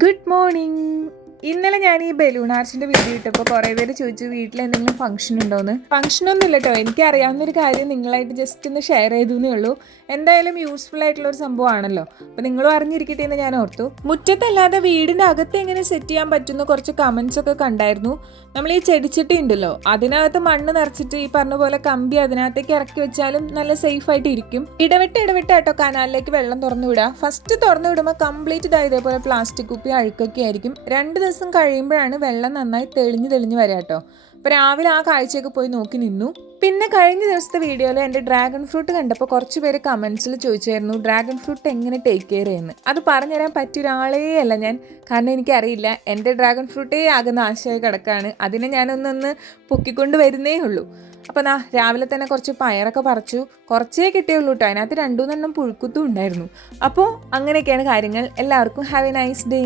Good morning ഇന്നലെ ഞാൻ ഈ ബലൂൺ ആർച്ചിന്റെ വീഡിയോ ഇട്ടപ്പോൾ കുറേ പേര് ചോദിച്ചു വീട്ടിൽ എന്തെങ്കിലും ഫംഗ്ഷൻ ഉണ്ടോന്ന്? ഫംഗ്ഷൻ ഒന്നും ഇല്ല കേട്ടോ എനിക്ക് അറിയാവുന്ന ഒരു കാര്യം നിങ്ങളായിട്ട് ജസ്റ്റ് ഒന്ന് ഷെയർ ചെയ്തു എന്നേ ഉള്ളൂ. എന്തായാലും യൂസ്ഫുൾ ആയിട്ടുള്ള ഒരു സംഭവമാണല്ലോ. അപ്പോൾ നിങ്ങളും അറിഞ്ഞിരിക്കട്ടെ എന്ന് ഞാൻ ഓർത്തു. മുറ്റത്തല്ലാതെ വീടിന്റെ അകത്ത് എങ്ങനെ സെറ്റ് ചെയ്യാൻ പറ്റുന്ന കുറച്ച് കമന്റ്സ് ഒക്കെ കണ്ടായിരുന്നു. നമ്മൾ ഈ ചെടിച്ചട്ടി ഉണ്ടല്ലോ അതിനകത്ത് മണ്ണ് നിറച്ചിട്ട് ഈ പറഞ്ഞ പോലെ കമ്പി അതിനകത്തേക്ക് ഇറക്കി വെച്ചാലും നല്ല സേഫ് ആയിട്ട് ഇരിക്കും. ഇടവിട്ട് ഇടവിട്ട് കേട്ടോ കനാലിലേക്ക് വെള്ളം തുറന്നു വിടുക ഫസ്റ്റ് തുറന്നു വിടുമ്പോൾ കംപ്ലീറ്റ് ഇതായതേപോലെ പ്ലാസ്റ്റിക് കുപ്പി അഴുക്കൊക്കെ ആയിരിക്കും. രണ്ട് ദിവസം കഴിയുമ്പോഴാണ് വെള്ളം നന്നായി തെളിഞ്ഞു തെളിഞ്ഞു വരിക കേട്ടോ അപ്പോൾ രാവിലെ ആ കാഴ്ചയൊക്കെ പോയി നോക്കി നിന്നു. പിന്നെ കഴിഞ്ഞ ദിവസത്തെ വീഡിയോയിൽ എന്റെ ഡ്രാഗൺ ഫ്രൂട്ട് കണ്ടപ്പോൾ കുറച്ച് പേര് കമൻസിൽ ചോദിച്ചായിരുന്നു ഡ്രാഗൺ ഫ്രൂട്ട് എങ്ങനെ ടേക്ക് കെയർ ചെയ്യുന്നത് അത് പറഞ്ഞുതരാൻ പറ്റിയ ഒരാളേ അല്ല ഞാൻ. കാരണം എനിക്കറിയില്ല എന്റെ ഡ്രാഗൺ ഫ്രൂട്ടേ ആകുന്ന ആശയ കിടക്കാണ്. അതിനെ ഞാനൊന്നൊന്ന് പൊക്കിക്കൊണ്ട് വരുന്നേ ഉള്ളൂ. അപ്പോൾ നാ രാവിലെ തന്നെ കുറച്ച് പയറൊക്കെ പറിച്ചു. കുറച്ചേ കിട്ടിയുള്ളൂ കേട്ടോ അതിനകത്ത് രണ്ടു മൂന്നെണ്ണം പുഴുക്കുത്തും ഉണ്ടായിരുന്നു. അപ്പോൾ അങ്ങനെയൊക്കെയാണ് കാര്യങ്ങൾ. എല്ലാവർക്കും ഹാവ് എ നൈസ് ഡേ